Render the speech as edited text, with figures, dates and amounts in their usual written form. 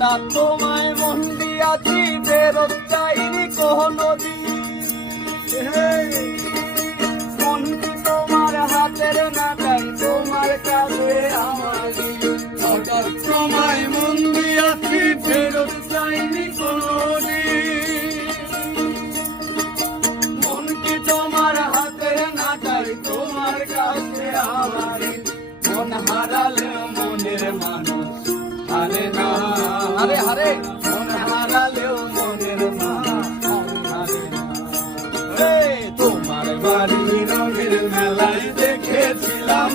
হঠাৎ তোমায় মন দিয়াছি, ফেরত চাইনি কোনদিন। মন কি তোমার হাতের নাগাল, তোমার কাছে আমারই। হঠাৎ তোমায় মন দিয়াছি, ফেরত চাইনি কোনদিন। মন কি তোমার হাতের নাগাল, তোমার কাছে আমারই। মন হারালে মনের মানুষ হারে না, হারে হারে। মন হারালেও মনের মানুষ হারে না। তোমার বাড়ি রঙের মেলায় দেখেছিলাম